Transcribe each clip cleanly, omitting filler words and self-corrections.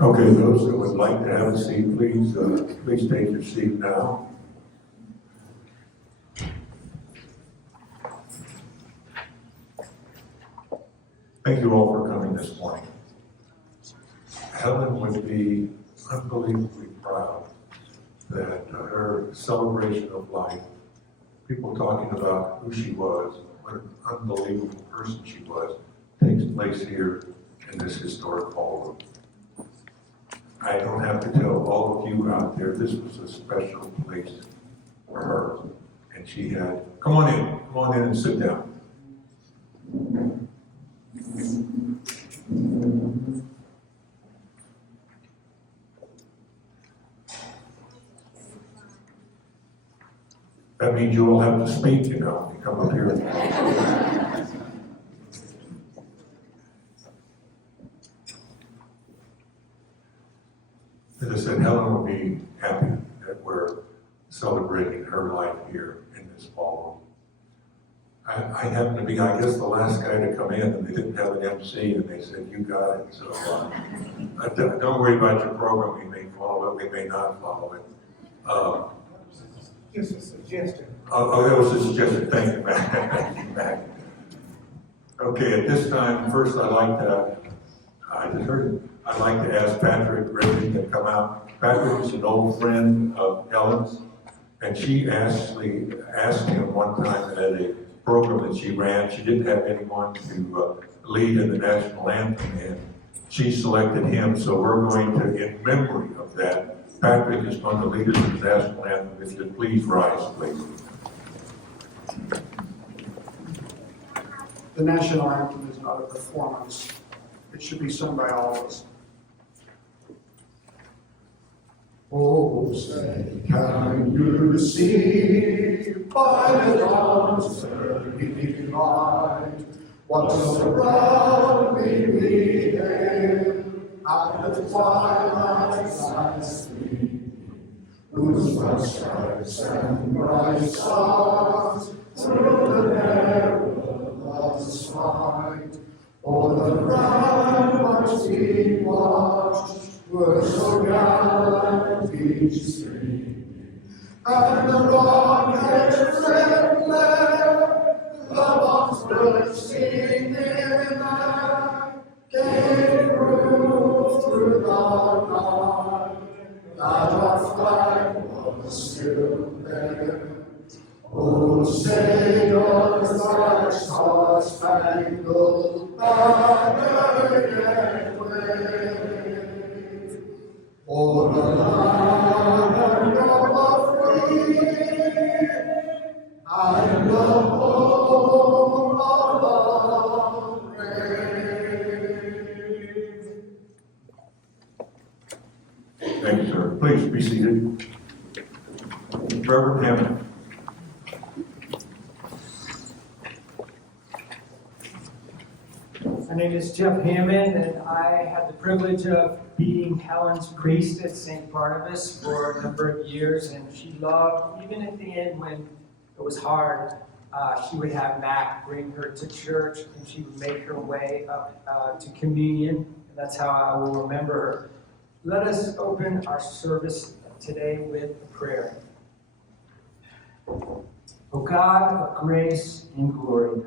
Okay, those that would like to have a seat, please take your seat now. Thank you all for coming this morning. Helen would be unbelievably proud that her celebration of life, people talking about who she was, what an unbelievable person she was, takes place here in this historic ballroom. I don't have to tell all of you out there, this was a special place for her. And she had, come on in and sit down. That means you all have to speak, you know, you come up here. As I said, Helen will be happy that we're celebrating her life here in this ballroom. I happened to be, I guess, the last guy to come in, and they didn't have an MC, and they said, you got it. So don't worry about your program. We may follow it, we may not follow it. Just a suggestion. Oh, that was a suggestion. Thank you, Matt. Okay, at this time, first I'd like to ask Patrick Griffin to come out. Patrick is an old friend of Helen's, and she actually asked him one time at a program that she ran. She didn't have anyone to lead in the national anthem, and she selected him. So we're going to, in memory of that, Patrick is going to lead us in the national anthem. If you could please rise, please. The national anthem is not a performance. It should be sung by all of us. Oh, say, can you see by the dawn's early light what surrounding me hail at the twilight's last gleam, whose bright stripes and bright stars through the narrow of the fight, o'er the ground much we watched were so gallant each stream, and the rocket's red glare, the bombs bursting in there, gave proof through the night that our flag was still there. Oh, say does that star-spangled banner yet wave o'er the land of the free and the home of the brave? Thank you, sir. Please be seated. Reverend Hammond. My name is Jeff Hammond, and I had the privilege of being Helen's priest at St. Barnabas for a number of years, and she loved, even at the end when it was hard, she would have Mac bring her to church, and she would make her way up to communion, and that's how I will remember her. Let us open our service today with a prayer. O God of grace and glory,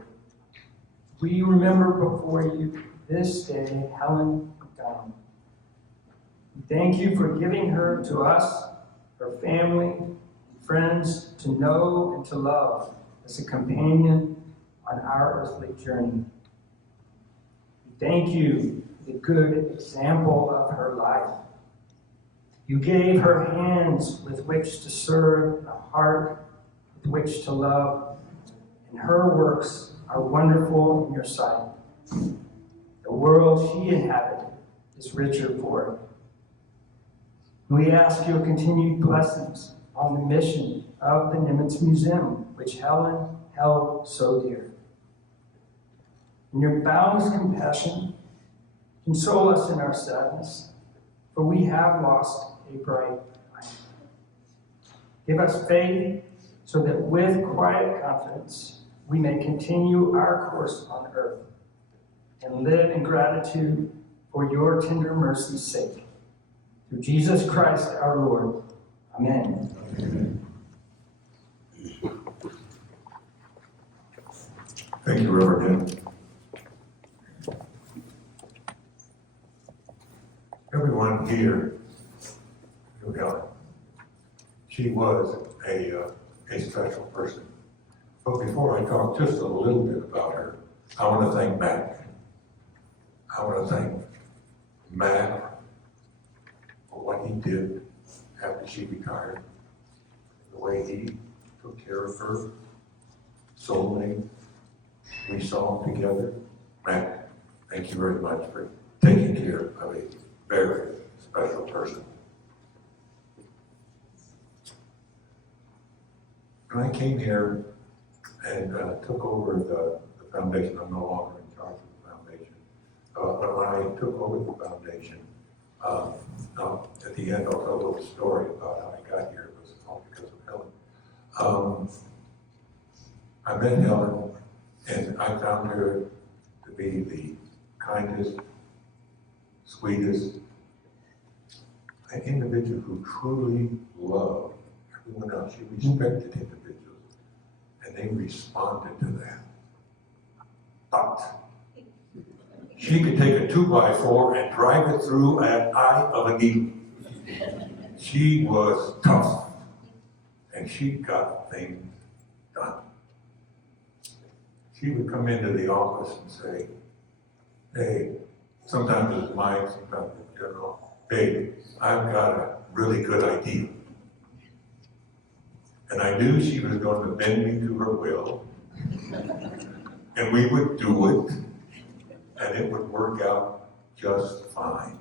we remember before you this day Helen McDonald. We thank you for giving her to us, her family, and friends to know and to love as a companion on our earthly journey. We thank you for the good example of her life. You gave her hands with which to serve, a heart with which to love, and her works are wonderful in your sight. The world she inhabited is richer for it. We ask your continued blessings on the mission of the Nimitz Museum, which Helen held so dear. In your boundless compassion, console us in our sadness, for we have lost a bright light. Give us faith so that with quiet confidence we may continue our course on earth and live in gratitude for your tender mercy's sake. Through Jesus Christ our Lord. Amen. Thank you, Reverend. Everyone here knew Helen. She was a special person. But before I talk just a little bit about her, I want to thank Matt. I want to thank Matt for what he did after she retired, the way he took care of her, soulmate. We saw him together. Matt, thank you very much for taking care of a very special person. When I came here and took over the foundation, I'm no longer in charge of the foundation. But when I took over the foundation, at the end, I'll tell a little story about how I got here. It was all because of Helen. I met Helen, and I found her to be the kindest, sweetest, an individual who truly loved everyone else. She respected individuals, and they responded to that. But she could take a 2x4 and drive it through an eye of a needle. She was tough, and she got things done. She would come into the office and say, hey, sometimes it was mine, sometimes it was general, hey, I've got a really good idea. And I knew she was going to bend me to her will, and we would do it, and it would work out just fine.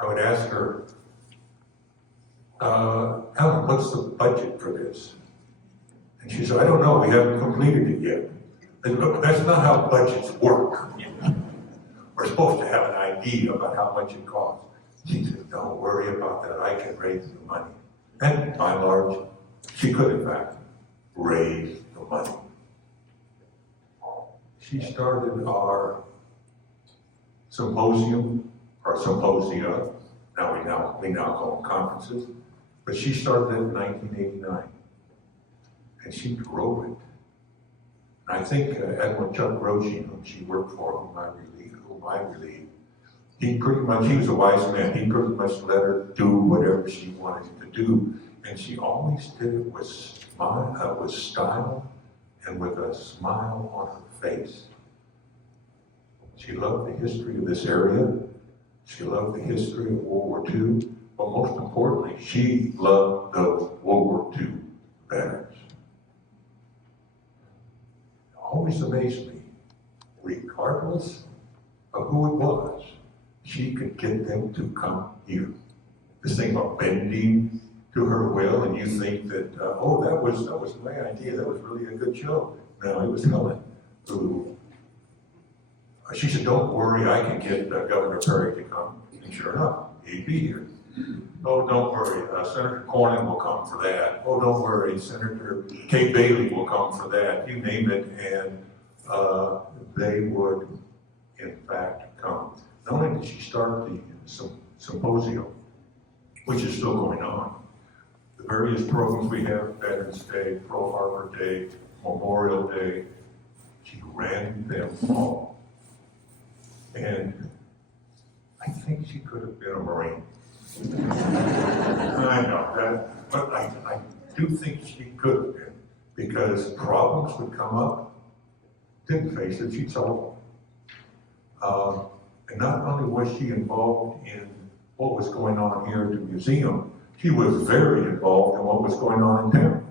I would ask her, Helen, what's the budget for this? And she said, I don't know, we haven't completed it yet. And look, that's not how budgets work. We're supposed to have an idea about how much it costs. She said, don't worry about that, I can raise the money. And by and large, she could in fact raise the money. She started our symposium, or symposia, we now call them conferences, but she started it in 1989. And she drove it. And I think Admiral Chuck Roshi, whom she worked for, whom I relieved, he was a wise man. He pretty much let her do whatever she wanted to do. And she always did it with style and with a smile on her face. She loved the history of this area. She loved the history of World War II. But most importantly, she loved those World War II veterans. It always amazed me, regardless of who it was, she could get them to come here. This thing about bending to her will, and you think that, oh, that was my idea, that was really a good show. No, it was Helen who, she said, don't worry, I can get Governor Perry to come. And sure enough, he'd be here. Oh, don't worry, Senator Cornyn will come for that. Oh, don't worry, Senator Kay Bailey will come for that. You name it, and they would, in fact, come. Not only did she start the symposium, which is still going on, the various programs we have, Veterans Day, Pearl Harbor Day, Memorial Day, she ran them all. And I think she could have been a Marine. I know that, but I do think she could have been, because problems would come up, didn't face it, she'd solve them. And not only was she involved in what was going on here at the museum, she was very involved in what was going on in town.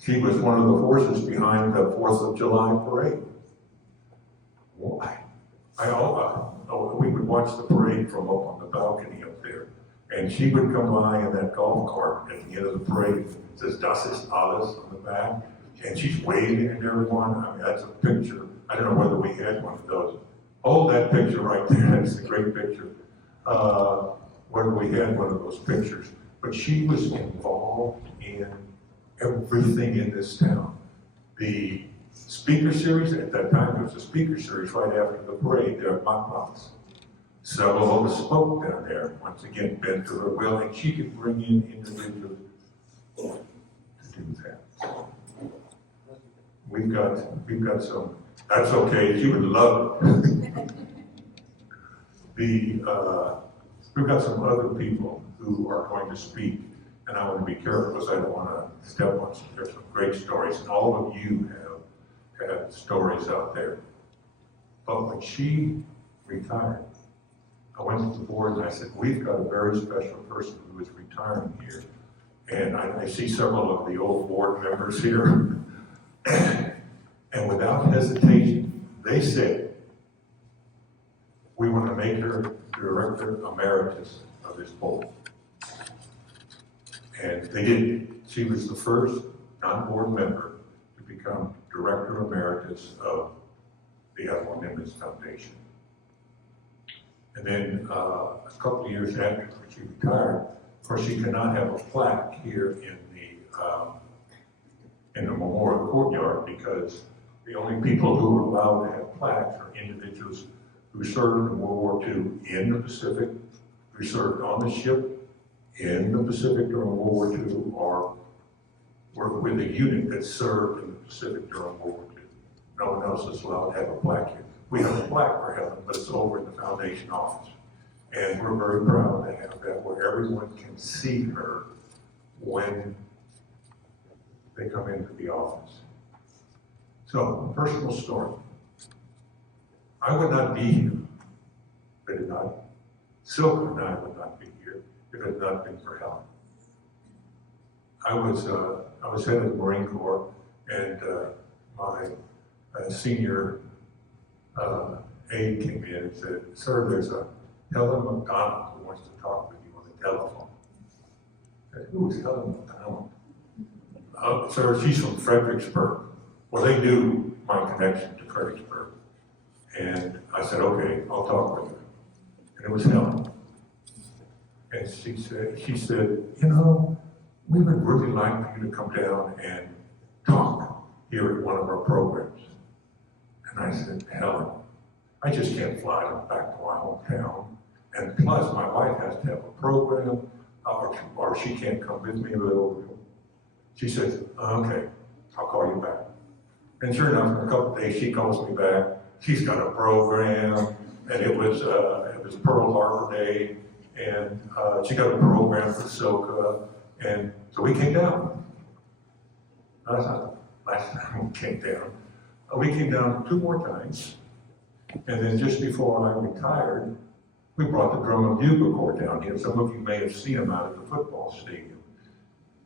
She was one of the forces behind the 4th of July parade. We would watch the parade from up on the balcony up there. And she would come by in that golf cart at the end of the parade. It says, Das ist alles on the back. And she's waving at everyone. I mean, that's a picture. I don't know whether we had one of those. Hold that picture right there. That's a great picture. Whether we had one of those pictures. But she was involved in everything in this town. The speaker series, at that time there was a speaker series right after the parade there at Montmont's. Several of us spoke down there, once again, bent to her will, and she could bring in individuals to do that. We've got some, that's okay, she would love it. We've got some other people who are going to speak, and I want to be careful because I don't want to step on some, there's some great stories, and all of you have stories out there. But when she retired, I went to the board and I said, we've got a very special person who is retiring here. And I see several of the old board members here. And without hesitation, they said, we want to make her Director Emeritus of this board. And they did. She was the first non-board member to become Director Emeritus of the Helen Nimitz Foundation. And then a couple of years after she retired, of course, she cannot have a plaque here in the memorial courtyard because the only people who are allowed to have plaques are individuals who served in World War II in the Pacific, who served on the ship in the Pacific during World War II, or were with a unit that served in the Pacific during World War II. No one else is allowed to have a plaque here. We have a plaque for Helen, but it's over in the foundation office. And we're very proud to have that where everyone can see her when they come into the office. So, personal story. I would not be here if it had not, Silka and I would not be here if it had not been for Helen. I was head of the Marine Corps, and my senior aide came in and said, sir, there's a Helen McDonald who wants to talk with you on the telephone. I said, who is Helen McDonald? Sir, she's from Fredericksburg. Well, they knew my connection to Fredericksburg. And I said, okay, I'll talk with her. And it was Helen. And she said, you know, we would really like for you to come down and talk here at one of our programs. And I said, Helen, I just can't fly back to my hometown. And plus, my wife has to have a program, or she can't come with me. She says, okay, I'll call you back. And sure enough, in a couple of days, she calls me back. She's got a program, and it was Pearl Harbor Day, and she got a program for Silka, and so we came down. That's not the last time we came down. We came down 2 more times, and then just before I retired, we brought the drum and bugle corps down here. Some of you may have seen them out at the football stadium.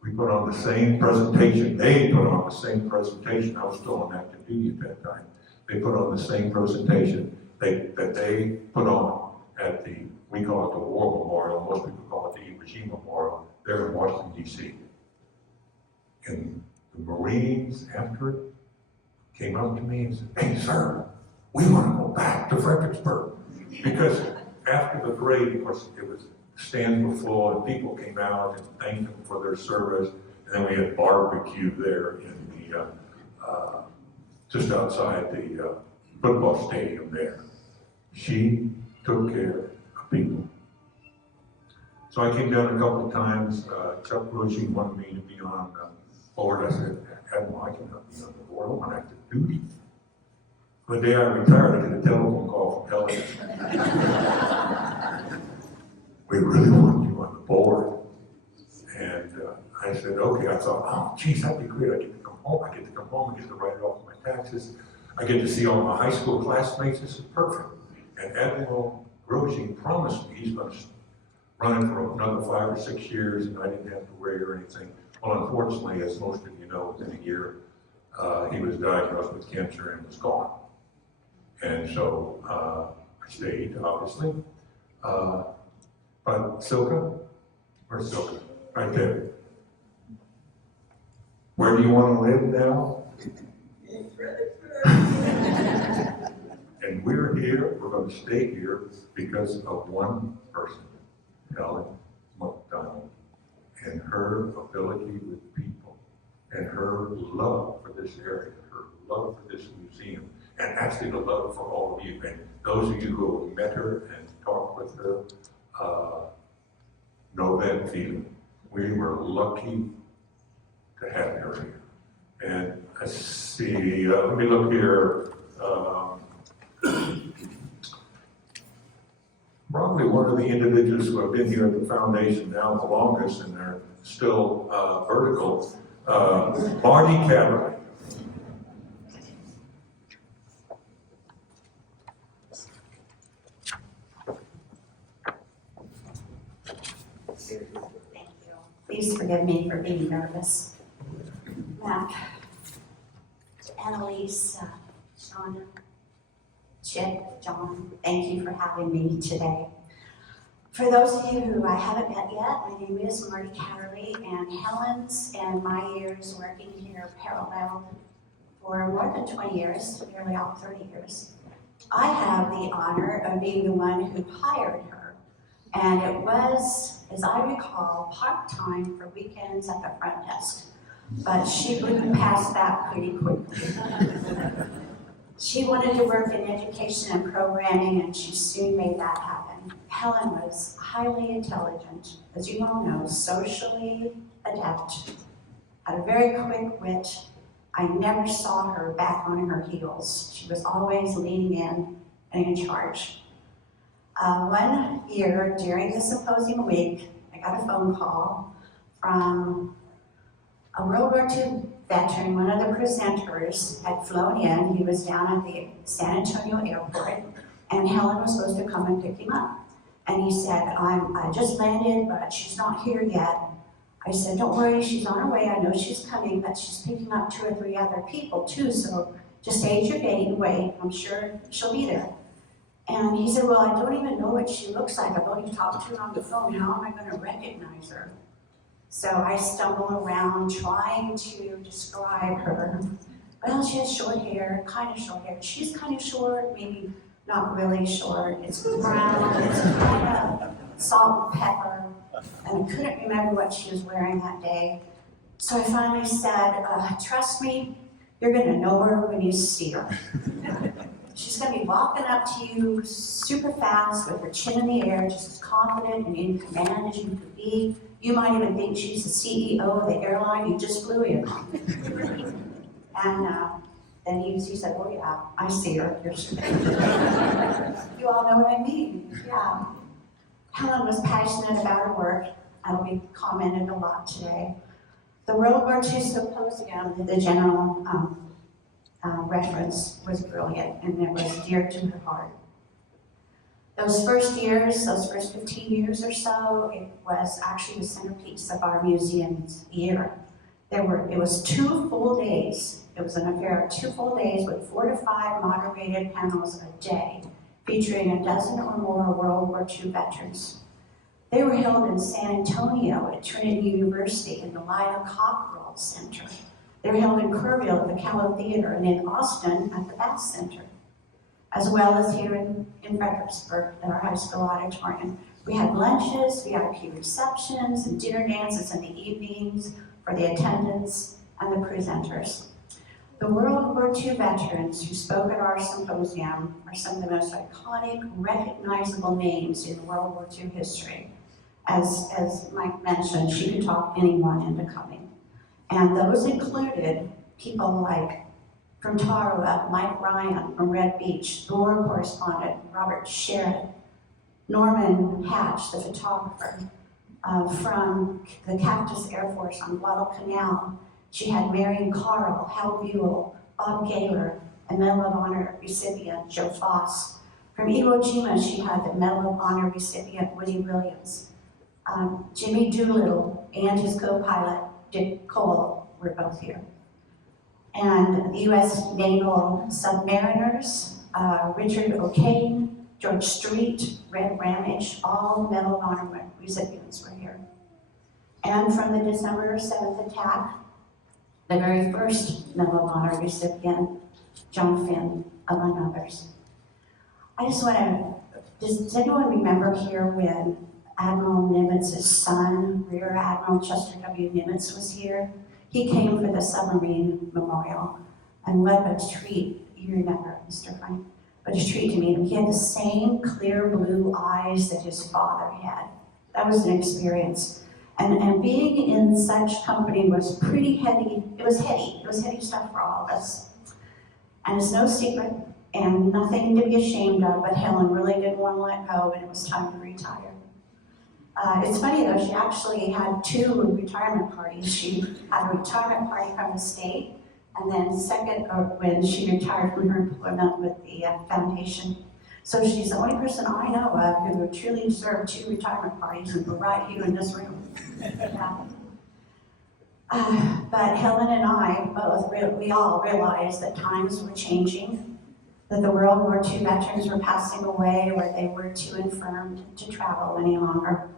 We put on the same presentation. They put on the same presentation. I was still on active duty at that time. They put on the same presentation that they put on at we call it the War Memorial. Most people call it the Iwo Jima Memorial. There in Washington, D.C. And the Marines, after it, came up to me and said, hey, sir, we want to go back to Fredericksburg. Because after the parade, of course, stands were full and people came out and thanked them for their service. And then we had barbecue there in the, just outside the football stadium there. She took care of people. So I came down a couple of times. Chuck Roshi wanted me to be on the board. I said, Admiral, I cannot be on the board. I'm on active duty. The day I retired, I get a telephone call from Helen. We really want you on the board. And I said, okay. I thought, oh, geez, that'd be great. I get to come home. I get to come home. I get to write it off my taxes. I get to see all my high school classmates. This is perfect. And Admiral Grosjean promised me he's going to run it for another 5 or 6 years, and I didn't have to worry or anything. Well, unfortunately, as most of you know, within a year, he was diagnosed with cancer and was gone. And so I stayed, obviously. But Silka, where's Silka? Right there. Where do you want to live now? And we're here, we're going to stay here because of one person, Helen McDonald, and her ability with people, and her love for this area, her love for this museum, and actually the love for all of you. And those of you who have met her and talked with that feeling. We were lucky to have her here. And I see, let me look here. Probably one of the individuals who have been here at the foundation now the longest, and they're still vertical, Marty Cameron. Thank you. Please forgive me for being nervous. Mac, Annalise, Shauna, Chip, John, thank you for having me today. For those of you who I haven't met yet, my name is Marty Catterley, and Helen's and my years working here paralleled for more than 20 years, nearly all 30 years. I have the honor of being the one who hired her, and it was, as I recall, part-time for weekends at the front desk. But she blew past that pretty quickly. She wanted to work in education and programming, and she soon made that happen. Helen was highly intelligent, as you all know, socially adept, had a very quick wit. I never saw her back on her heels. She was always leaning in and in charge. One year during the symposium week, I got a phone call from a World War II veteran. One of the presenters had flown in. He was down at the San Antonio airport, and Helen was supposed to come and pick him up. And he said, I just landed, but she's not here yet. I said, don't worry, she's on her way. I know she's coming, but she's picking up 2 or 3 other people too, so just stay at your gate and wait. I'm sure she'll be there. And he said, well, I don't even know what she looks like. I've only talked to her on the phone. How am I going to recognize her? So I stumble around trying to describe her. Well, she has short hair, kind of short hair. She's kind of short, maybe not really short. It's brown, it's kind of salt and pepper. And I couldn't remember what she was wearing that day. So I finally said, trust me, you're gonna know her when you see her. She's gonna be walking up to you super fast with her chin in the air, just as confident and in command as you could be. You might even think she's the CEO of the airline you just flew in. And then he said, oh yeah, I see her. You all know what I mean, yeah. Helen was passionate about her work. That'll be commented a lot today. The World War II symposium that the general reference was brilliant, and it was dear to her heart. Those first years, those first 15 years or so, it was actually the centerpiece of our museum's year. It was 2 full days. It was an affair of 2 full days with 4 to 5 moderated panels a day, featuring a dozen or more World War II veterans. They were held in San Antonio at Trinity University in the Lila Cockrell Center. They were held in Kerrville at the Callow Theater, and in Austin at the Bass Center, as well as here in Fredericksburg at our high school auditorium. We had lunches, VIP receptions, and dinner dances in the evenings for the attendants and the presenters. The World War II veterans who spoke at our symposium are some of the most iconic, recognizable names in World War II history. As Mike mentioned, she could talk anyone into coming. And those included people like, from Tarawa, Mike Ryan from Red Beach, the war correspondent, Robert Sherritt, Norman Hatch, the photographer, from the Cactus Air Force on Guadalcanal. She had Marion Carl, Hal Buell, Bob Gaylor, and Medal of Honor recipient Joe Foss. From Iwo Jima, she had the Medal of Honor recipient Woody Williams. Jimmy Doolittle and his co-pilot Dick Cole were both here. And the U.S. Naval submariners, Richard O'Kane, George Street, Red Ramage, all Medal of Honor recipients were here. And from the December 7th attack, the very first Medal of Honor recipient, John Finn, among others. I just want to, does anyone remember here when Admiral Nimitz's son, Rear Admiral Chester W. Nimitz, was here? He came for the submarine memorial, and what a treat, you remember, Mr. Frank, what a treat to meet him. He had the same clear blue eyes that his father had. That was an experience. And being in such company was pretty heady. It was heady stuff for all of us. And it's no secret and nothing to be ashamed of, but Helen really didn't want to let go when it was time to retire. It's funny though, she actually had 2 retirement parties. She had a retirement party from the state, and then when she retired from her employment with the foundation. So she's the only person I know of who truly deserved 2 retirement parties and were right here in this room. Yeah. But Helen and I we all realized that times were changing, that the World War II veterans were passing away or they were too infirm to travel any longer.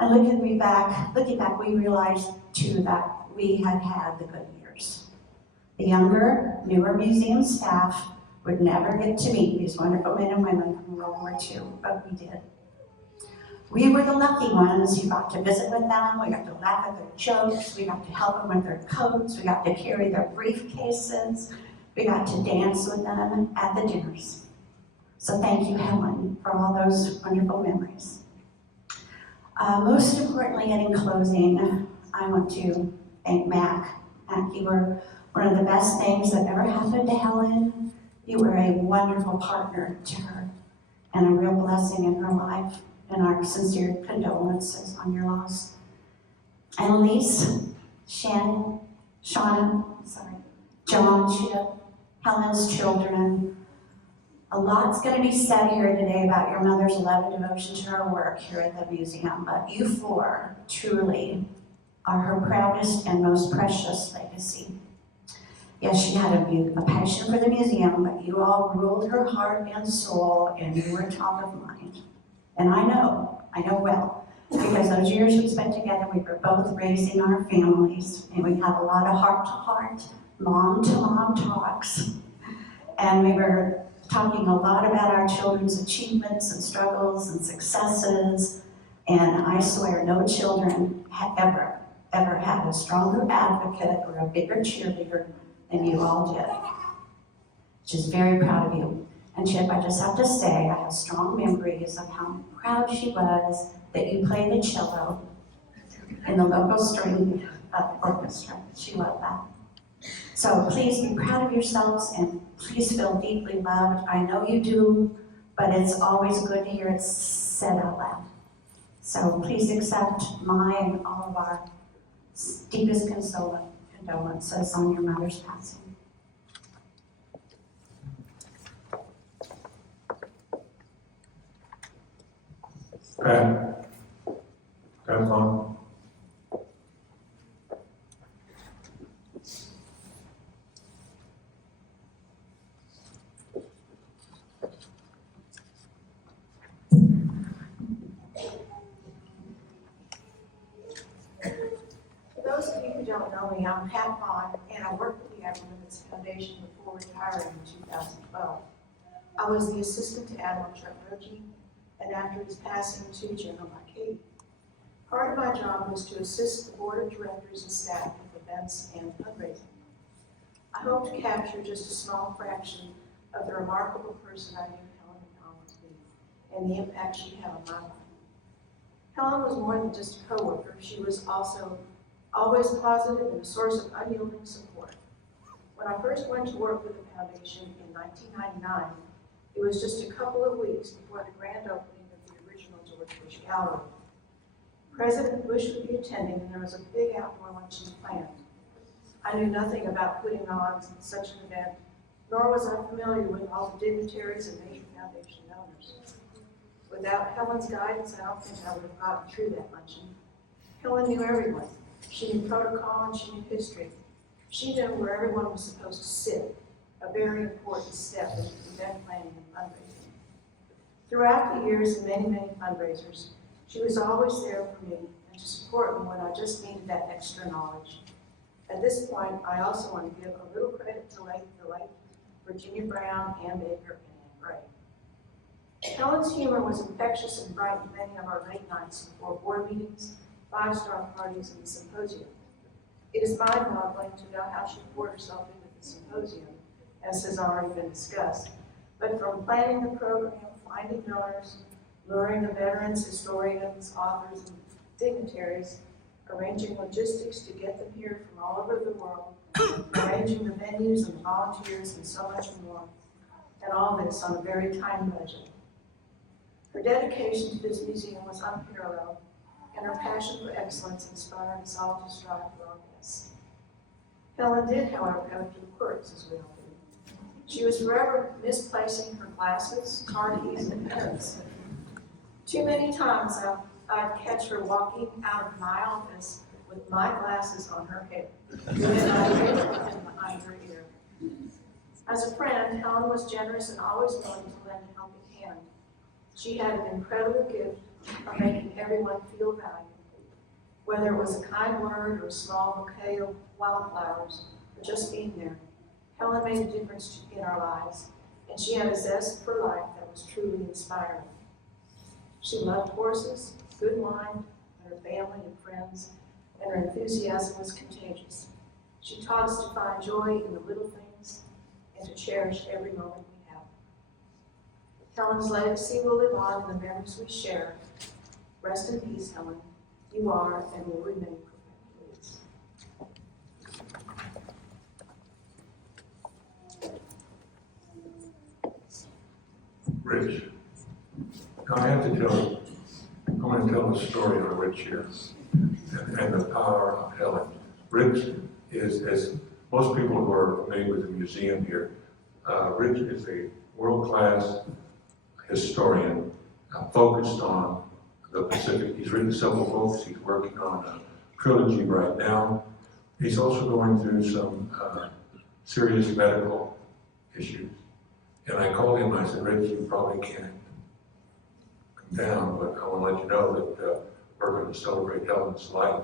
And looking back, we realized too that we had had the good years. The younger, newer museum staff would never get to meet these wonderful men and women from World War II, but we did. We were the lucky ones who got to visit with them, we got to laugh at their jokes, we got to help them with their coats, we got to carry their briefcases, we got to dance with them at the dinners. So thank you, Helen, for all those wonderful memories. Most importantly, and in closing, I want to thank Mac. Mac, you were one of the best things that ever happened to Helen. You were a wonderful partner to her and a real blessing in her life, and our sincere condolences on your loss. And Elise, Shauna, John, Chip, Helen's children. A lot's going to be said here today about your mother's love and devotion to her work here at the museum, but you 4 truly are her proudest and most precious legacy. Yes, she had a passion for the museum, but you all ruled her heart and soul, and you were top of mind. And I know well, because those years we spent together, we were both raising our families, and we had a lot of heart-to-heart, mom-to-mom talks, and we were talking a lot about our children's achievements and struggles and successes, and I swear no children have ever had a stronger advocate or a bigger cheerleader than you all did. Just very proud of you. And Chip, I just have to say, I have strong memories of how proud she was that you played the cello in the local string orchestra. She loved that. So please be proud of yourselves and please feel deeply loved. I know you do, but it's always good to hear it said out loud. So please accept my and all of our deepest condolences on your mother's passing. Pat, on. For those of you who don't know me, I'm Pat Vaughn, and I worked with the Admiral Limits Foundation before retiring in 2012. I was the assistant to Admiral Chuck Roche, and after his passing to General Mike Cady. Part of my job was to assist the board of directors and staff with events and fundraising. I hope to capture just a small fraction of the remarkable person I knew Helen McDonald to be, and the impact she had on my life. Helen was more than just a coworker. She was also always positive and a source of unyielding support. When I first went to work with the foundation in 1999, it was just a couple of weeks before the grand opening of the original George Bush Gallery. President Bush would be attending, and there was a big outdoor luncheon planned. I knew nothing about putting on such an event, nor was I familiar with all the dignitaries and major foundation donors. Without Helen's guidance, I don't think I would have gotten through that luncheon. Helen knew everyone. She knew protocol and she knew history. She knew where everyone was supposed to sit, a very important step in event planning and fundraising. Throughout the years and many, many fundraisers, she was always there for me and to support me when I just needed that extra knowledge. At this point, I also want to give a little credit to the late Virginia Brown, Ann Baker, and Ann Gray. Helen's humor was infectious and brightened many of our late nights before board meetings, five-star parties, and the symposium. It is mind-boggling to know how she poured herself into the symposium, as has already been discussed. But from planning the program, finding donors, luring the veterans, historians, authors, and dignitaries, arranging logistics to get them here from all over the world, arranging the venues and the volunteers and so much more, and all this on a very tiny budget. Her dedication to this museum was unparalleled, and her passion for excellence inspired us all to strive for our best. Helen did, however, have a few quirks, as we all do. She was forever misplacing her glasses, car keys, and pens. Too many times I'd catch her walking out of my office with my glasses on her head, and I'd reach them behind her ear. As a friend, Helen was generous and always willing to lend a helping hand. She had an incredible gift of making everyone feel valued. Whether it was a kind word or a small bouquet of wildflowers, or just being there, Helen made a difference in our lives, and she had a zest for life that was truly inspiring. She loved horses, good wine, and her family and friends, and her enthusiasm was contagious. She taught us to find joy in the little things and to cherish every moment we have. Helen's legacy will live on in the memories we share. Rest in peace, Helen. You are and will remain perpetually. Rich. Now I have to tell, I'm going to tell a story on Rich here and the power of Helen. Rich is, as most people who are familiar with the museum here, Rich is a world-class historian focused on the Pacific. He's written several books. He's working on a trilogy right now. He's also going through some serious medical issues. And I called him, I said, Rich, you probably can't come down, but I want to let you know that we're going to celebrate Helen's life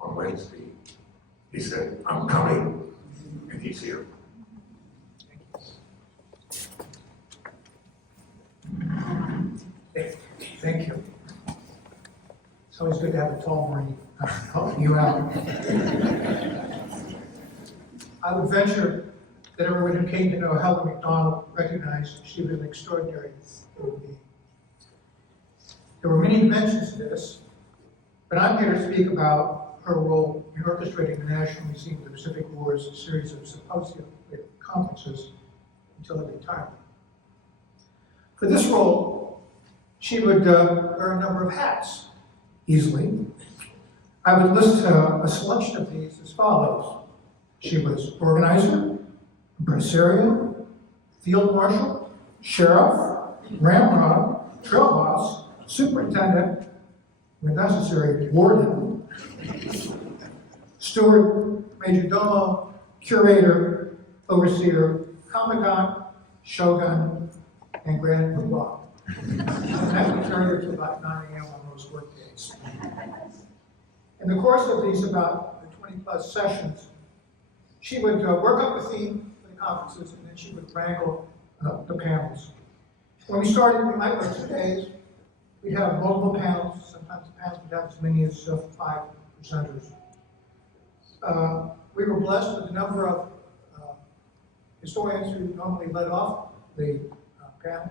on Wednesday. He said, I'm coming, and he's here. Thank you. It's always good to have a tall Marine helping you out. I would venture that everyone who came to know Helen McDonald recognized she was an extraordinary human being. There were many dimensions to this, but I'm here to speak about her role in orchestrating the National Museum of the Pacific War's series of symposia and conferences until her retirement. For this role, she would wear a number of hats, easily. I would list a selection of these as follows. She was organizer, impresario, field marshal, sheriff, ramrod, trail boss, superintendent, when necessary, warden, steward, major domo, curator, overseer, commandant, shogun, and grand poobah. And that would carry her to about 9 a.m. on most work days. In the course of these about 20-plus sessions, she would work up a theme for the conferences, and then she would wrangle the panels. When we started, we might work 2 days. We'd have multiple panels. Sometimes the panels would have as many as 5 presenters. We were blessed with a number of historians who normally led off the panel,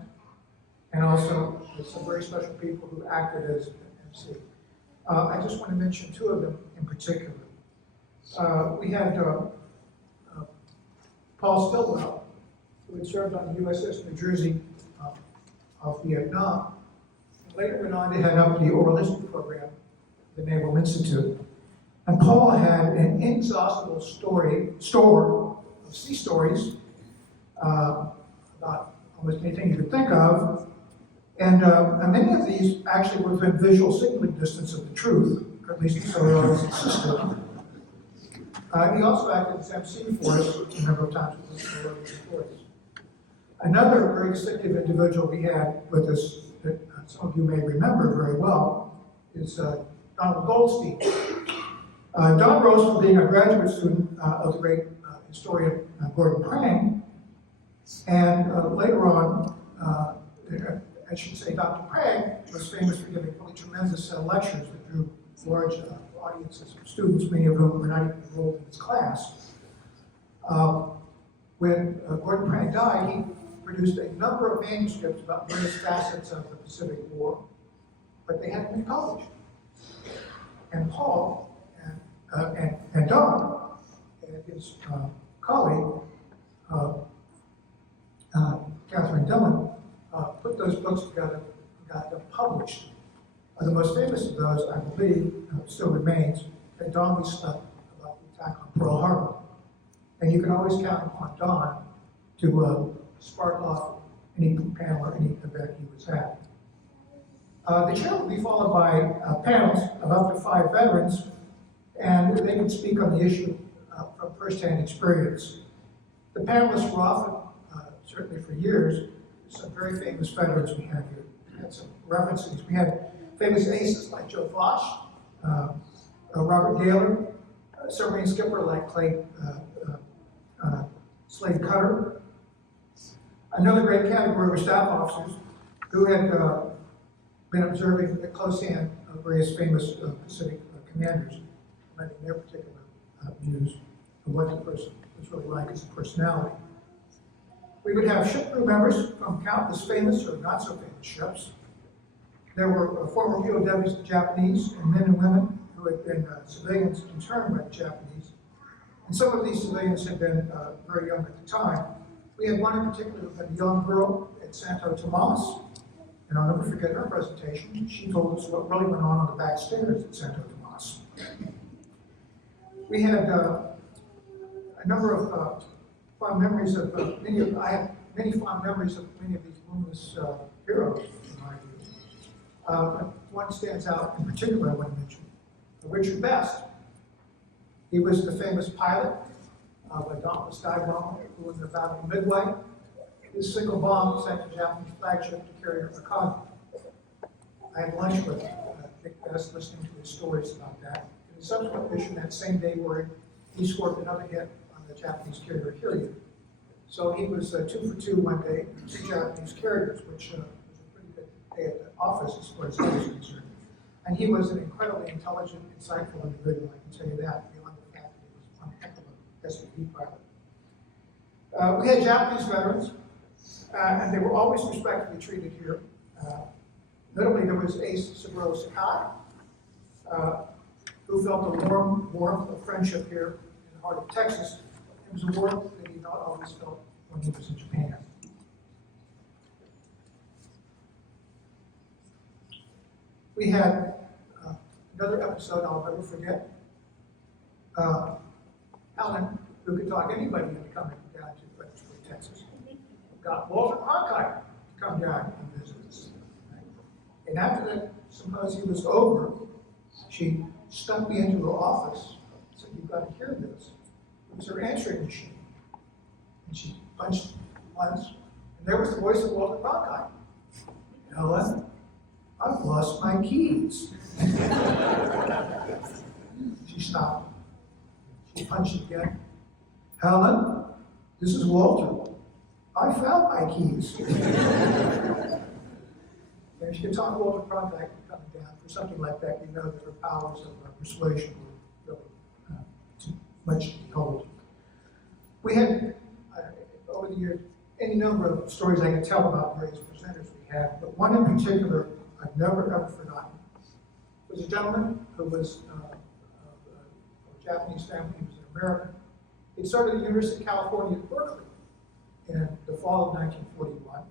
and also with some very special people who acted as MC. I just want to mention 2 of them in particular. We had Paul Stillwell, who had served on the USS New Jersey of Vietnam, and later went on to head up the oral history program at the Naval Institute. And Paul had an inexhaustible store of sea stories about almost anything you could think of. And many of these actually were within visual signaling distance of the truth, or at least so it always insisted. He also acted as MC for us a number of times with his stories. Another very distinctive individual we had with us that some of you may remember very well is Donald Goldstein. Don rose from being a graduate student of the great historian Gordon Prang, and later on, I should say Dr. Prang was famous for giving really tremendous lectures that drew large audiences of students, many of whom were not even enrolled in his class. When Gordon Prang died, he produced a number of manuscripts about various facets of the Pacific War, but they hadn't been published. And Paul and Don and his colleague, Catherine Dillon, put those books together and got them published. The most famous of those, I believe, still remains, that Don was stuck about the attack on Pearl Harbor. And you can always count upon Don to spark off any panel or any event he was at. The chair will be followed by panels of up to 5 veterans, and they can speak on the issue from firsthand experience. The panelists were often, certainly for years, some very famous veterans we have here. We had some references. We had famous aces like Joe Foch, Robert Gaylor, submarine skipper like Slade Cutter. Another great category were staff officers who had been observing at close hand various famous Pacific commanders, lending their particular views of what the person was really like as a personality. We would have ship crew members from countless famous or not so famous ships. There were former POWs, the Japanese, and men and women who had been civilians interned by the Japanese. And some of these civilians had been very young at the time. We had one in particular who had a young girl at Santo Tomas, and I'll never forget her presentation. She told us what really went on the back stairs at Santo Tomas. We had a number of fond memories of I have many fond memories of many of these luminous heroes, in my view. But one stands out in particular I want to mention, Richard Best. He was the famous pilot of a dauntless dive bomber who was in the Battle of Midway. His single bomb sank the Japanese flagship to carry a cargo. I had lunch with Nick Best, listening to his stories about that. In a subsequent mission that same day, where he scored another hit on the Japanese carrier Hillary. So he was 2 for 2 one day, 2 Japanese carriers, which was a pretty good day at the office as far as I was concerned. And he was an incredibly intelligent, insightful individual, I can tell you that, beyond the fact that he was one heck of a SUV pilot. We had Japanese veterans, and they were always respectfully treated here. Notably, there was Ace Saburo Sakai, who felt the warmth of friendship here in the heart of Texas. It was a warmth that he not always felt when he was in Japan. We had another episode I'll never forget. Helen, who could talk anybody into coming down to Fredericksburg, Texas, got Walter Cronkite to come down and visit us. And after the symposium was over, she stuck me into her office and said, "You've got to hear this." It was her answering machine. And she punched once, and there was the voice of Walter Cronkite. "Helen, I've lost my keys." She stopped. She punched again. "Helen, this is Walter. I found my keys." And if you can talk Walter Cronkite coming down for something like that, you know that her powers of persuasion were really too much to behold. We had, over the years, any number of stories I could tell about various presenters we had, but one in particular I've never ever forgotten. Was a gentleman who was of a Japanese family. He was an American. He started at the University of California at Berkeley in the fall of 1941.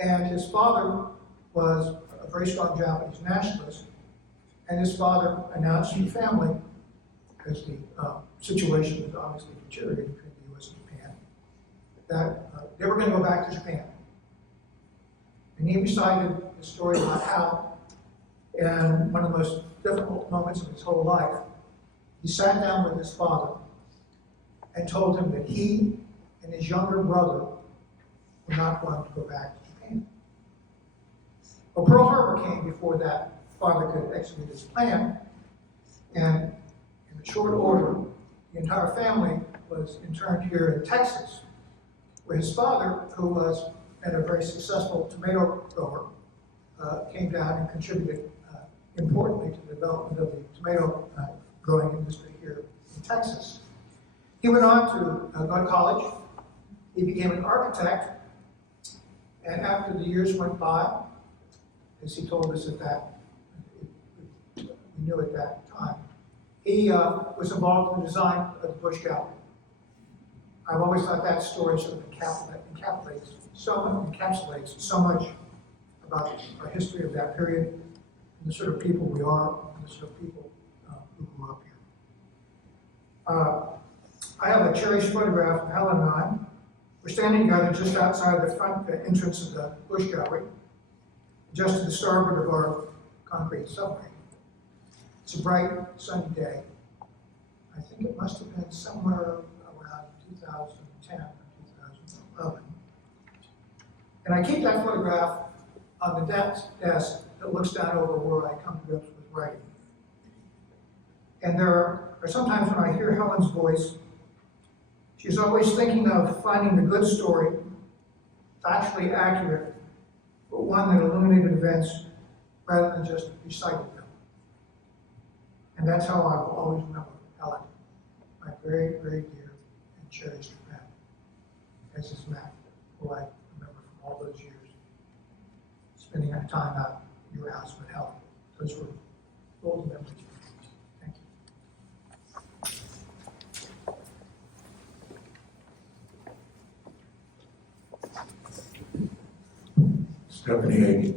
And his father was a very strong Japanese nationalist. And his father announced to the family, as the situation was obviously deteriorating between the U.S. and Japan, that they were going to go back to Japan. And he recited the story about how, in one of the most difficult moments of his whole life, he sat down with his father and told him that he and his younger brother were not going to go back to Japan. Well, Pearl Harbor came before that father could execute his plan, and in short order, the entire family was interned here in Texas, where his father, who was a very successful tomato grower, came down and contributed importantly to the development of the tomato growing industry here in Texas. He went on to go to college. He became an architect, And after the years went by, as he told us we knew at that time, he was involved in the design of the Bush Gallery. I've always thought that story sort of encapsulates so much about our history of that period, and the sort of people we are, and the sort of people who grew up here. I have a cherished photograph of Helen and I. We're standing together just outside the front entrance of the Bush Gallery, just to the starboard of our concrete subway. It's a bright, sunny day. I think it must have been somewhere around 2010 or 2011. And I keep that photograph on the desk that looks down over where I come to grips with writing. And there are sometimes when I hear Helen's voice, she's always thinking of finding the good story, factually accurate, but one that illuminated events rather than just recited them. And that's how I will always remember Helen, my very, very dear and cherished friend, as is Matt, who I remember from all those years, spending our time out at your house with Helen. Those were golden memories. Thank you. Stephanie Hagee.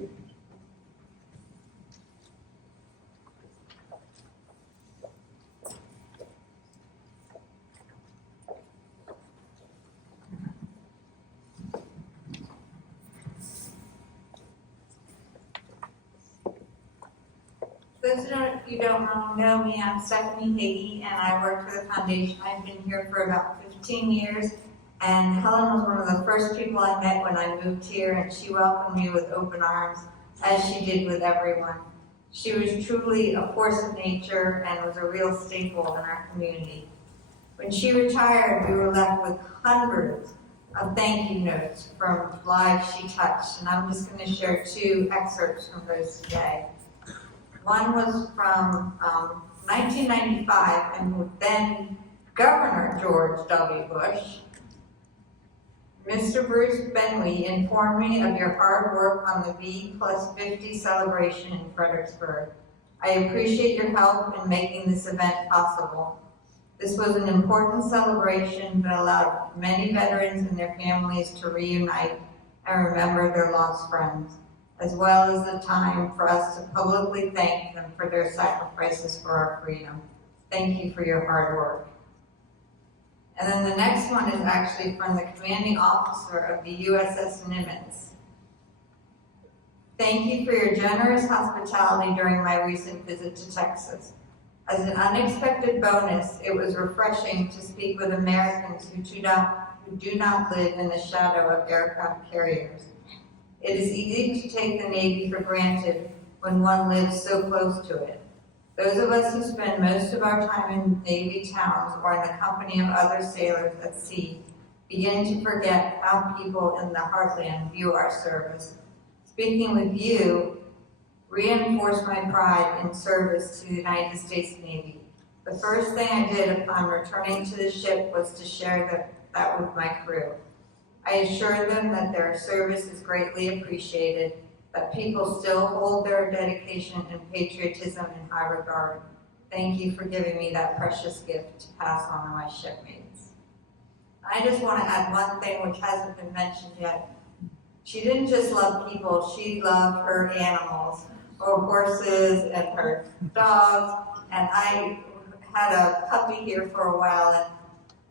Those of you who don't know me, I'm Stephanie Hagee, and I work for the foundation. I've been here for about 15 years, and Helen was one of the first people I met when I moved here, and she welcomed me with open arms, as she did with everyone. She was truly a force of nature and was a real staple in our community. When she retired, we were left with hundreds of thank you notes from lives she touched, and I'm just going to share two excerpts from those today. One was from 1995, and then Governor George W. Bush. Mr. Bruce Benway informed me of your hard work on the V+50 celebration in Fredericksburg. I appreciate your help in making this event possible. This was an important celebration that allowed many veterans and their families to reunite and remember their lost friends, as well as a time for us to publicly thank them for their sacrifices for our freedom. Thank you for your hard work. And then the next one is actually from the commanding officer of the USS Nimitz. Thank you for your generous hospitality during my recent visit to Texas. As an unexpected bonus, it was refreshing to speak with Americans who do not live in the shadow of aircraft carriers. It is easy to take the Navy for granted when one lives so close to it. Those of us who spend most of our time in Navy towns or in the company of other sailors at sea begin to forget how people in the heartland view our service. Speaking with you reinforced my pride in service to the United States Navy. The first thing I did upon returning to the ship was to share that with my crew. I assured them that their service is greatly appreciated, that people still hold their dedication and patriotism in high regard. Thank you for giving me that precious gift to pass on to my shipmates. I just want to add one thing which hasn't been mentioned yet. She didn't just love people, she loved her animals, her horses and her dogs, and I had a puppy here for a while, and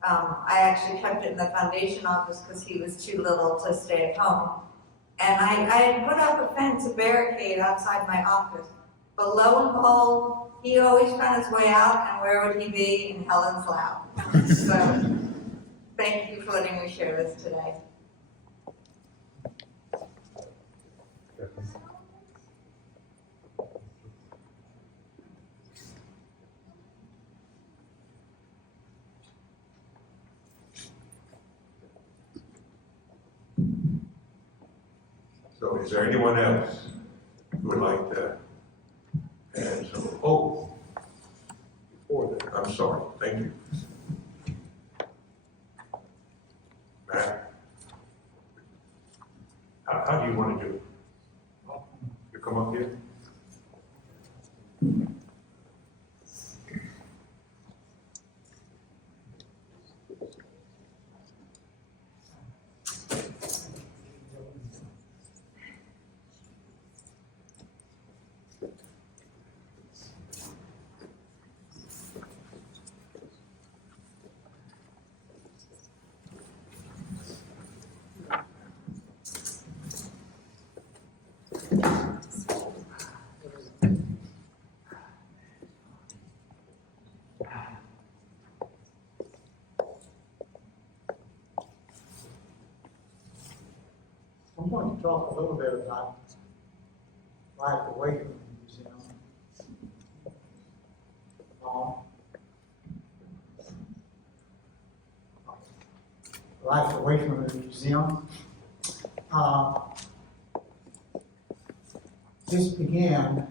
I actually kept it in the foundation office because he was too little to stay at home. And I had put up a fence, a barricade outside my office. But lo and behold, he always found his way out, and where would he be? In Helen's lap. So, thank you for letting me share this today. So is there anyone else who would like to add some? Oh, before that, I'm sorry, thank you. Matt, how I'm going to talk a little bit about life away from the museum. Life away from the museum. This began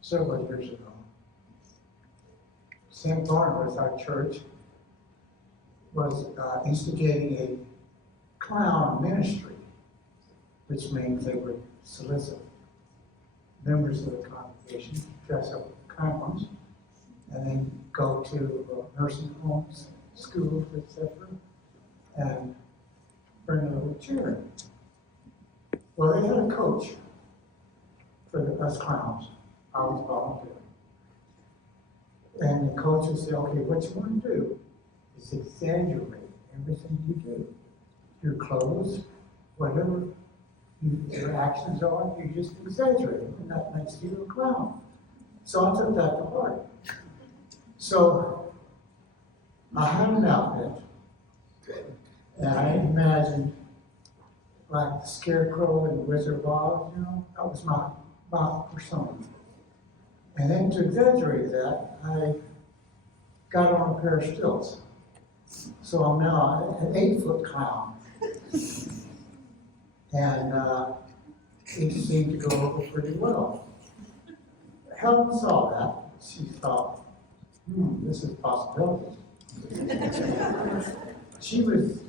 several years ago. St. Barnabas, our church, was instigating a clown ministry, which means they would solicit members of the congregation to dress up as clowns and then go to nursing homes, schools, etc., and bring a little cheer. Well, they had a coach for us clowns. I was volunteering. And the coach would say, okay, what you want to do is exaggerate everything you do. Your clothes, whatever your actions are, you just exaggerate them, and that makes you a clown. So I took that to heart. So I had an outfit, and I imagined like the Scarecrow and the Wizard of Oz, that was my persona. And then to exaggerate that, I got on a pair of stilts. So I'm now an 8-foot clown. And it seemed to go over pretty well. Helen saw that. She thought, this is a possibility. She was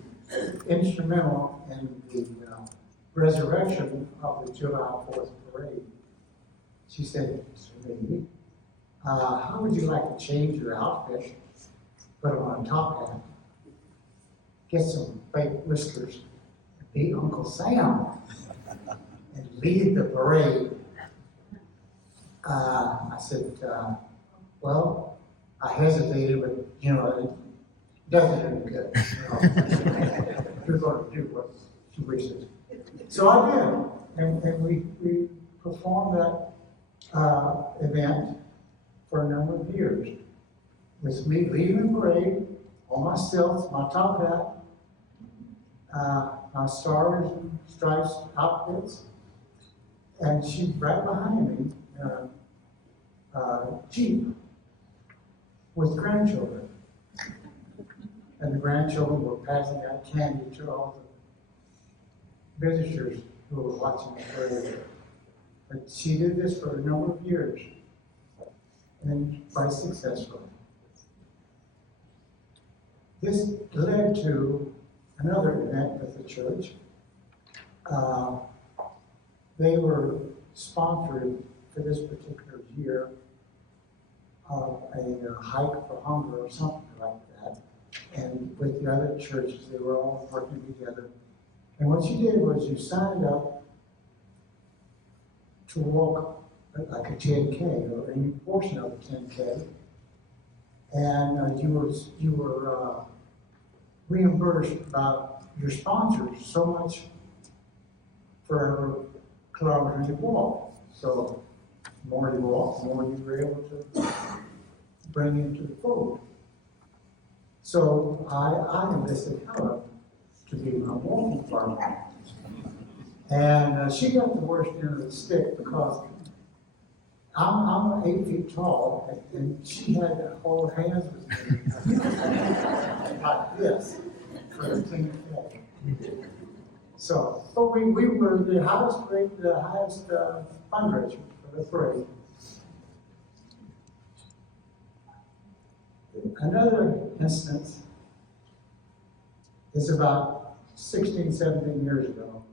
instrumental in the resurrection of the July 4th parade. She said to me, how would you like to change your outfit? Put on a top hat, get some fake whiskers, and be Uncle Sam, and lead the parade. I said, well, I hesitated, but it doesn't do good. You're going to do what she wishes. So I did, and we performed that event for a number of years. With me leading the parade, on my stilts, my top hat, my stars and stripes outfits, and she right behind me in a Jeep with grandchildren. And the grandchildren were passing out candy to all the visitors who were watching the parade. But she did this for a number of years, and quite successfully. This led to another event at the church. They were sponsored for this particular year a hike for hunger or something like that. And with the other churches, they were all working together. And what you did was you signed up to walk like a 10K or any portion of a 10K. And you were reimbursed by your sponsors so much for every kilometer you walk. So the more you walk, the more you were able to bring into the fold. So I enlisted Helen to be my walking partner. And she got the worst end of the stick because I'm 8 feet tall, and she had to hold hands with me like this for the 10K. So, but we were the highest fundraiser for the parade. Another instance is about 16, 17 years ago.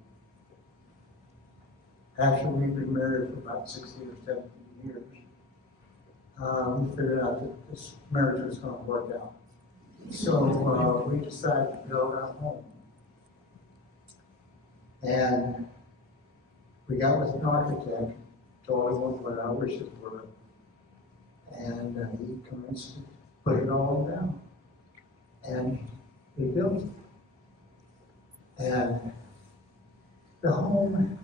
After we'd been married for about 16 or 17 years, we figured out that this marriage was going to work out. So we decided to build our home. And we got with an architect, told him what our wishes were, and he commenced to put it all down. And we built it. And the home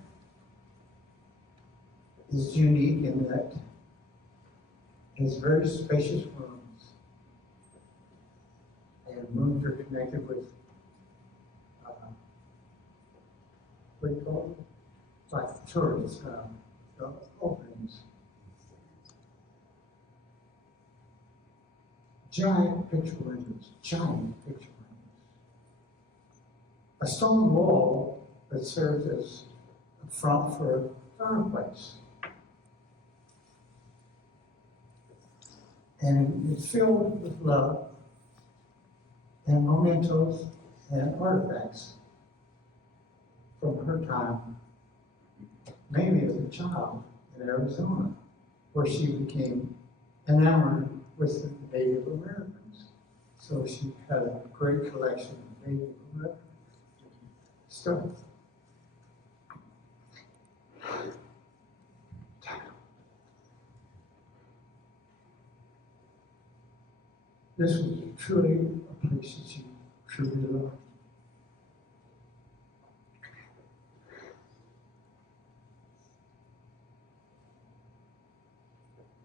is unique in that it has very spacious rooms. And rooms are connected with, what do you call it? Like tourist openings. Giant picture windows, giant picture windows. A stone wall that serves as a front for a fireplace. And it's filled with love and mementos and artifacts from her time, maybe as a child in Arizona, where she became enamored with the Native Americans. So she had a great collection of Native American stuff. This was truly a place that she truly loved.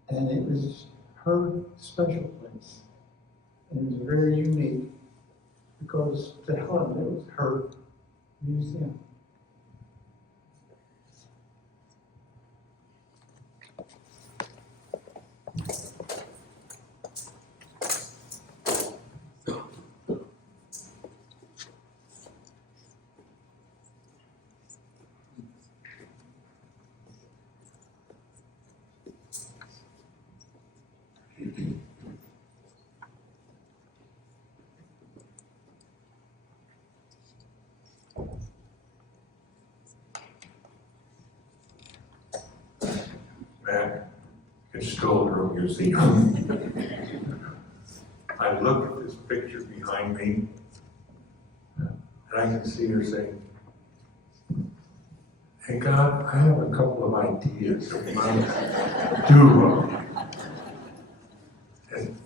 And it was her special place. And it was very unique because to Helen, it was her museum. Man, it's still her museum. I look at this picture behind me, and I can see her saying, "Hey God, I have a couple of ideas of my do." And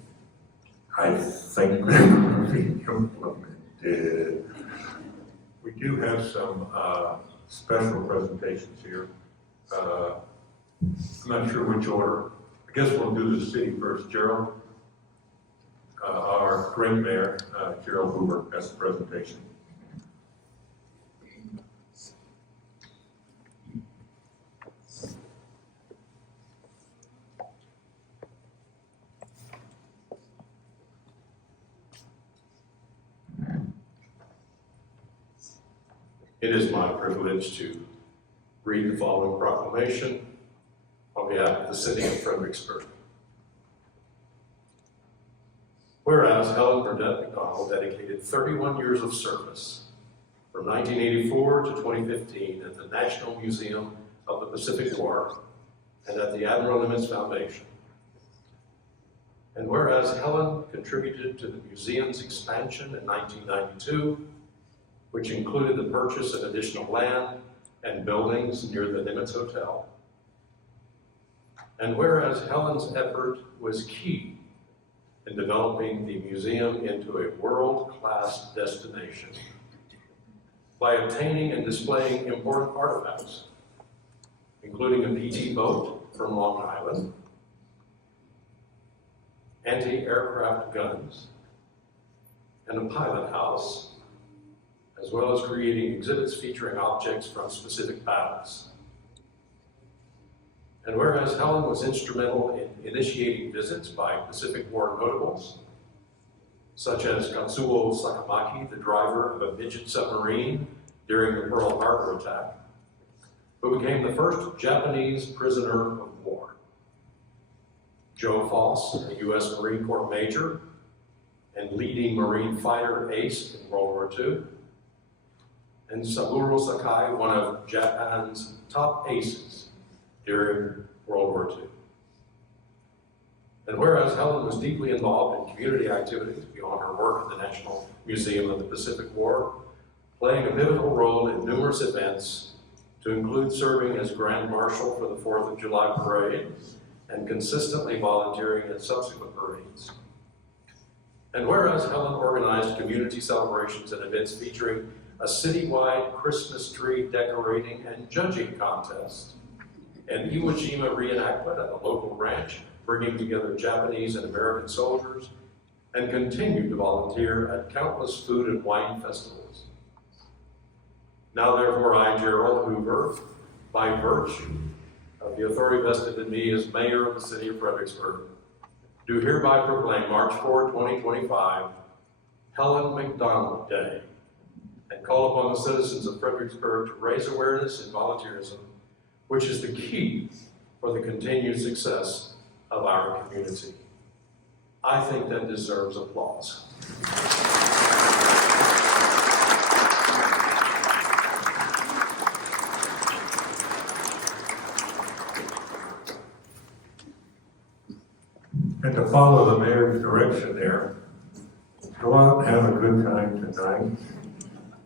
I think they're going to be implemented. We do have some special presentations here. I'm not sure which order. I guess we'll do the city first. Gerald, our great mayor, Gerald Hoover, has the presentation. It is my privilege to read the following proclamation on behalf of the city of Fredericksburg. Whereas Helen Burnett McDonald dedicated 31 years of service from 1984 to 2015 at the National Museum of the Pacific War and at the Admiral Nimitz Foundation. And whereas Helen contributed to the museum's expansion in 1992, which included the purchase of additional land and buildings near the Nimitz Hotel. And whereas Helen's effort was key in developing the museum into a world-class destination by obtaining and displaying important artifacts, including a PT boat from Long Island, anti-aircraft guns, and a pilot house, as well as creating exhibits featuring objects from specific battles. And whereas Helen was instrumental in initiating visits by Pacific War notables, such as Katsuo Sakamaki, the driver of a midget submarine during the Pearl Harbor attack, who became the first Japanese prisoner of war. Joe Foss, a U.S. Marine Corps major and leading Marine fighter ace in World War II, and Saburo Sakai, one of Japan's top aces during World War II. And whereas Helen was deeply involved in community activities beyond her work at the National Museum of the Pacific War, playing a pivotal role in numerous events, to include serving as Grand Marshal for the 4th of July parade and consistently volunteering at subsequent parades. And whereas Helen organized community celebrations and events featuring a citywide Christmas tree decorating and judging contest, an Iwo Jima reenactment at a local ranch, bringing together Japanese and American soldiers, and continued to volunteer at countless food and wine festivals. Now therefore I, Gerald Hoover, by virtue of the authority vested in me as mayor of the city of Fredericksburg, do hereby proclaim March 4, 2025, Helen McDonald Day, and call upon the citizens of Fredericksburg to raise awareness in volunteerism, which is the key for the continued success of our community. I think that deserves applause. And to follow the mayor's direction there, go out and have a good time tonight,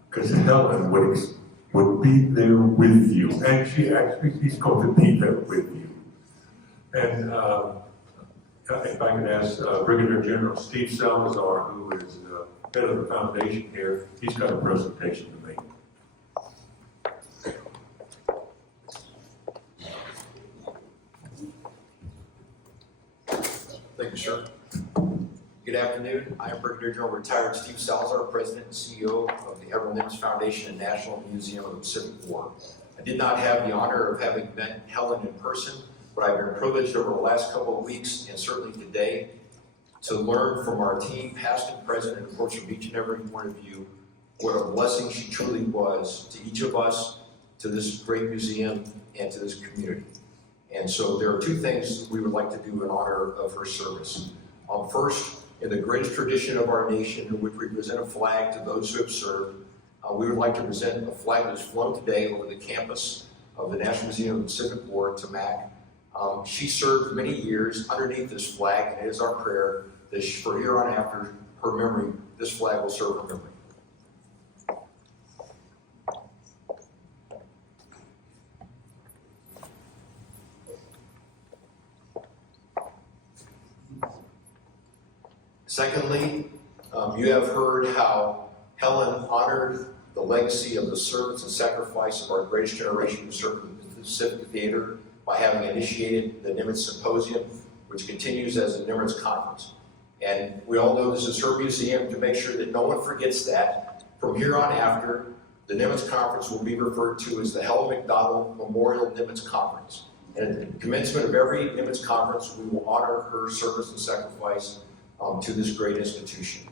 because Helen would be there with you, and she's going to be there with you. And if I could ask Brigadier General Steve Salazar, who is the head of the foundation here, he's got a presentation to make. Thank you, sir. Good afternoon. I am Brigadier General Retired Steve Salazar, President and CEO of the Edward Nimitz Foundation and National Museum of the Pacific War. I did not have the honor of having met Helen in person, but I've been privileged over the last couple of weeks, and certainly today, to learn from our team, past and present, and of course from each and every one of you, what a blessing she truly was to each of us, to this great museum, and to this community. And so there are two things we would like to do in honor of her service. First, in the greatest tradition of our nation, in which we present a flag to those who have served, we would like to present a flag that is flown today over the campus of the National Museum of the Pacific War to MAC. She served many years underneath this flag, and it is our prayer that for here on after her memory, this flag will serve her memory. Secondly, you have heard how Helen honored the legacy of the service and sacrifice of our greatest generation who served in the Pacific Theater by having initiated the Nimitz Symposium, which continues as the Nimitz Conference. And we all know this is her museum. To make sure that no one forgets that, from here on after, the Nimitz Conference will be referred to as the Helen McDonald Memorial Nimitz Conference. And at the commencement of every Nimitz Conference, we will honor her service and sacrifice to this great institution.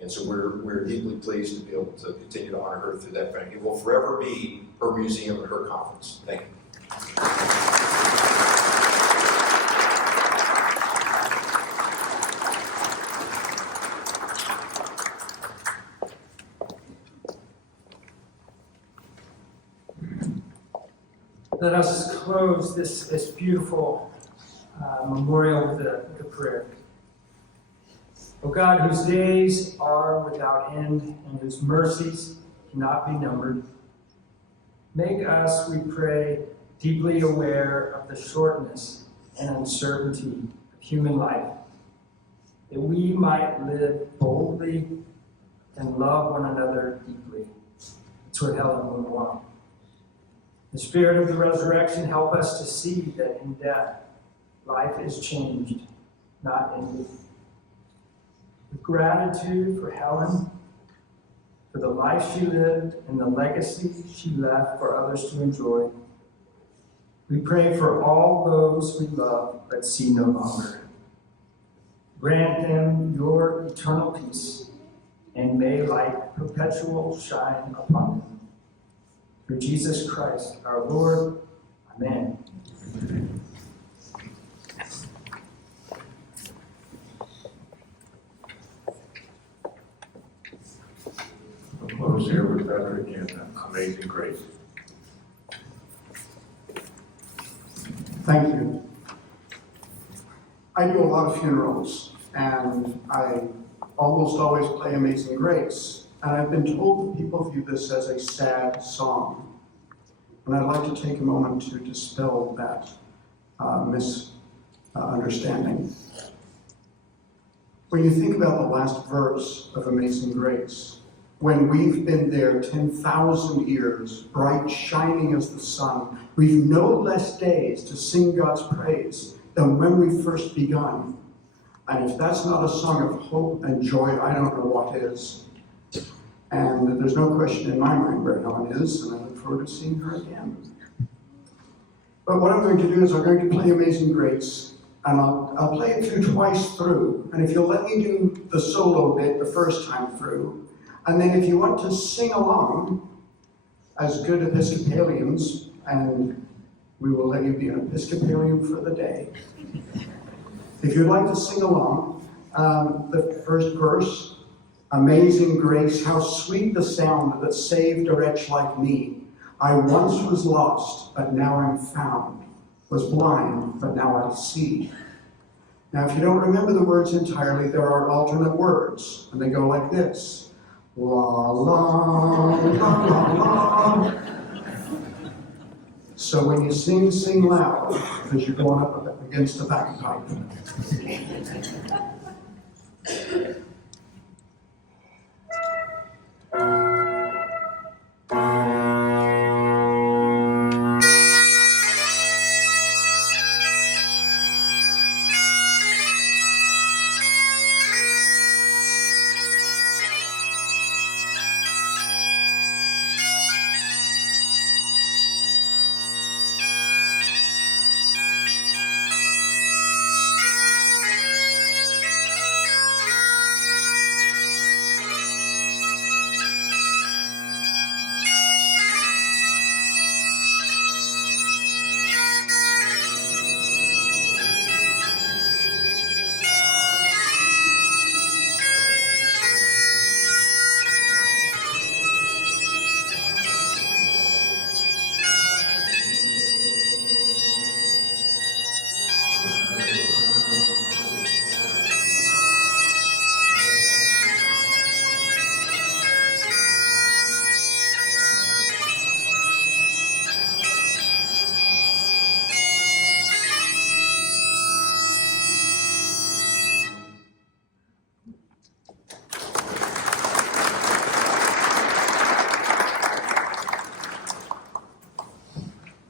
And so we're deeply pleased to be able to continue to honor her through that venue. It will forever be her museum and her conference. Thank you. Let us close this beautiful memorial with a prayer. O God, whose days are without end and whose mercies cannot be numbered, make us, we pray, deeply aware of the shortness and uncertainty of human life, that we might live boldly and love one another deeply. That's what Helen would want. The Spirit of the resurrection help us to see that in death, life is changed, not ended. With gratitude for Helen, for the life she lived and the legacy she left for others to enjoy, we pray for all those we love but see no longer. Grant them your eternal peace, and may light perpetual shine upon them. Through Jesus Christ, our Lord. Amen. We'll close here with that again, Amazing Grace. Thank you. I do a lot of funerals, and I almost always play Amazing Grace. And I've been told that people view this as a sad song. And I'd like to take a moment to dispel that misunderstanding. When you think about the last verse of Amazing Grace, when we've been there 10,000 years, bright shining as the sun, we've no less days to sing God's praise than when we first begun. And if that's not a song of hope and joy, I don't know what is. And there's no question in my mind where Helen is, and I look forward to seeing her again. But what I'm going to do is I'm going to play Amazing Grace, and I'll play it twice through. And if you'll let me do the solo bit the first time through, and then if you want to sing along as good Episcopalians, and we will let you be an Episcopalian for the day. If you'd like to sing along, the first verse, Amazing Grace, how sweet the sound that saved a wretch like me. I once was lost, but now I'm found, was blind, but now I see. Now, if you don't remember the words entirely, there are alternate words, and they go like this. La, la, la, la, la. So when you sing, sing loud, because you're going up against the bagpipe.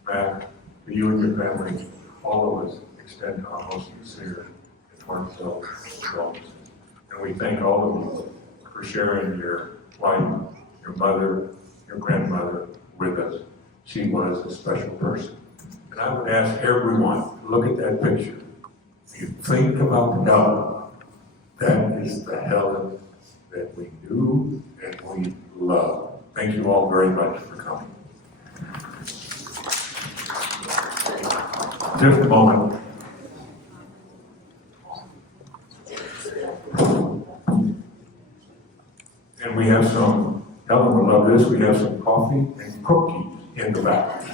Matt, to you and your family, all of us extend our most sincere and heartfelt condolences. And we thank all of you for sharing your wife, your mother, your grandmother with us. She was a special person. And I would ask everyone to look at that picture. You think about Helen. That is the Helen that we knew and we love. Thank you all very much for coming. Just a moment. And we have some, Helen will love this, we have some coffee and cookies in the back.